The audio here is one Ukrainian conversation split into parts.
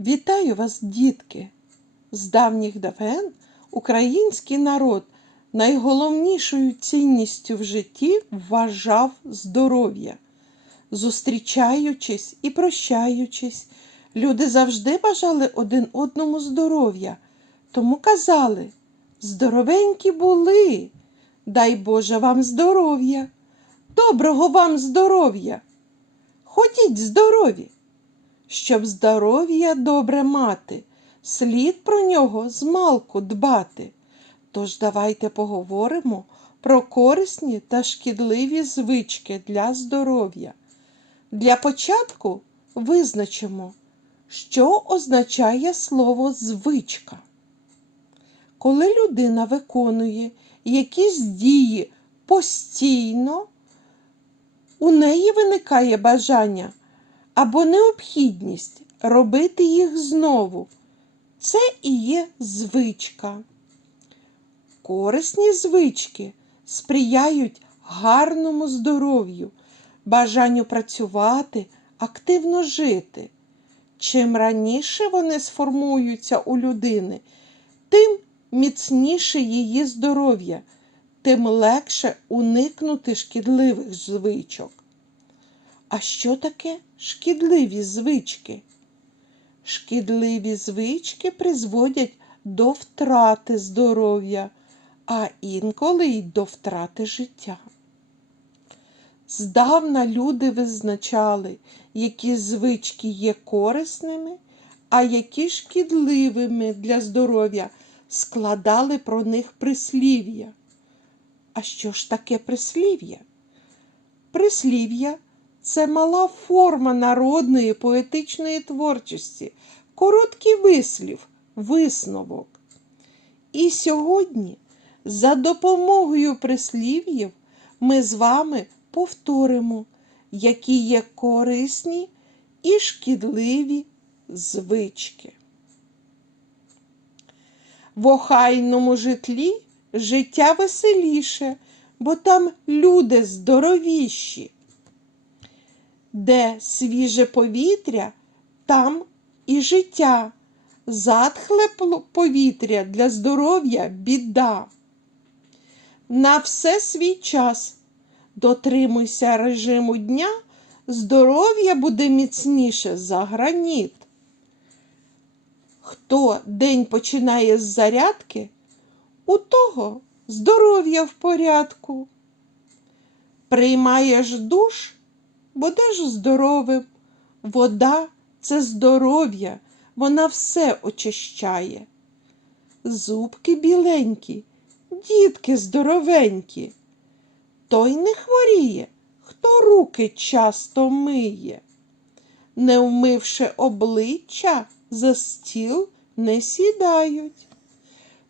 Вітаю вас, дітки! З давніх давен український народ найголовнішою цінністю в житті вважав здоров'я. Зустрічаючись і прощаючись, люди завжди бажали один одному здоров'я, тому казали здоровенькі були, дай Боже вам здоров'я, доброго вам здоров'я. Ходіть здорові! Щоб здоров'я добре мати, слід про нього змалку дбати. Тож давайте поговоримо про корисні та шкідливі звички для здоров'я. Для початку визначимо, що означає слово звичка. Коли людина виконує якісь дії постійно, у неї виникає бажання або необхідність робити їх знову. Це і є звичка. Корисні звички сприяють гарному здоров'ю, бажанню працювати, активно жити. Чим раніше вони сформуються у людини, тим міцніше її здоров'я, тим легше уникнути шкідливих звичок. А що таке шкідливі звички? Шкідливі звички призводять до втрати здоров'я, а інколи й до втрати життя. Здавна люди визначали, які звички є корисними, а які шкідливими для здоров'я, складали про них прислів'я. А що ж таке прислів'я? Прислів'я це мала форма народної поетичної творчості, короткий вислів, висновок. І сьогодні, за допомогою прислів'їв, ми з вами повторимо, які є корисні і шкідливі звички. В охайному житлі життя веселіше, бо там люди здоровіші. Де свіже повітря, там і життя, затхле повітря для здоров'я біда. На все свій час дотримуйся режиму дня, здоров'я буде міцніше за граніт. Хто день починає з зарядки, у того здоров'я в порядку. Приймаєш душ, будеш здоровим. Вода це здоров'я, вона все очищає. Зубки біленькі, дітки здоровенькі. Той не хворіє, хто руки часто миє. Не вмивши обличчя, за стіл не сідають.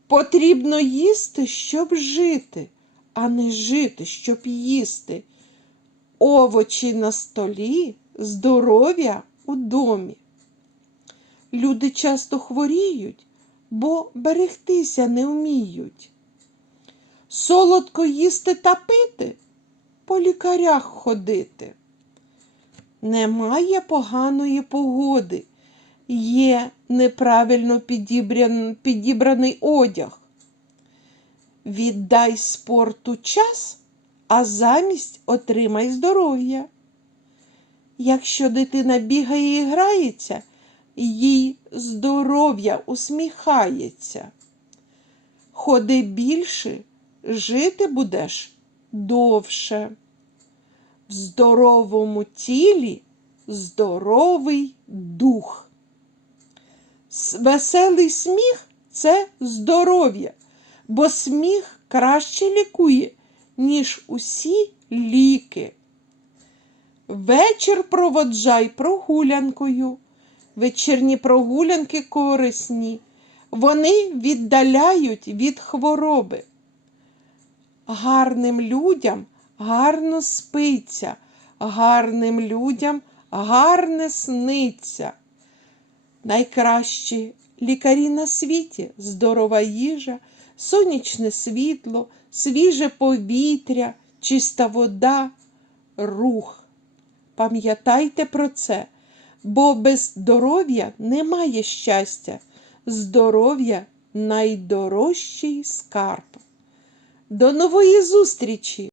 Потрібно їсти, щоб жити, а не жити, щоб їсти. Овочі на столі, здоров'я у домі. Люди часто хворіють, бо берегтися не вміють. Солодко їсти та пити, по лікарях ходити. Немає поганої погоди, є неправильно підібран, підібраний одяг. Віддай спорту час, а замість отримай здоров'я. Якщо дитина бігає і грається, їй здоров'я усміхається. Ходи більше, жити будеш довше. В здоровому тілі здоровий дух. Веселий сміх це здоров'я, бо сміх краще лікує, ніж усі ліки. Вечір проводжай прогулянкою. Вечірні прогулянки корисні, вони віддаляють від хвороби. Гарним людям гарно спиться, гарним людям гарне сниться. Найкращі лікарі на світі здорова їжа, сонячне світло, свіже повітря, чиста вода, рух. Пам'ятайте про це. бо без здоров'я немає щастя. Здоров'я найдорожчий скарб. До нової зустрічі!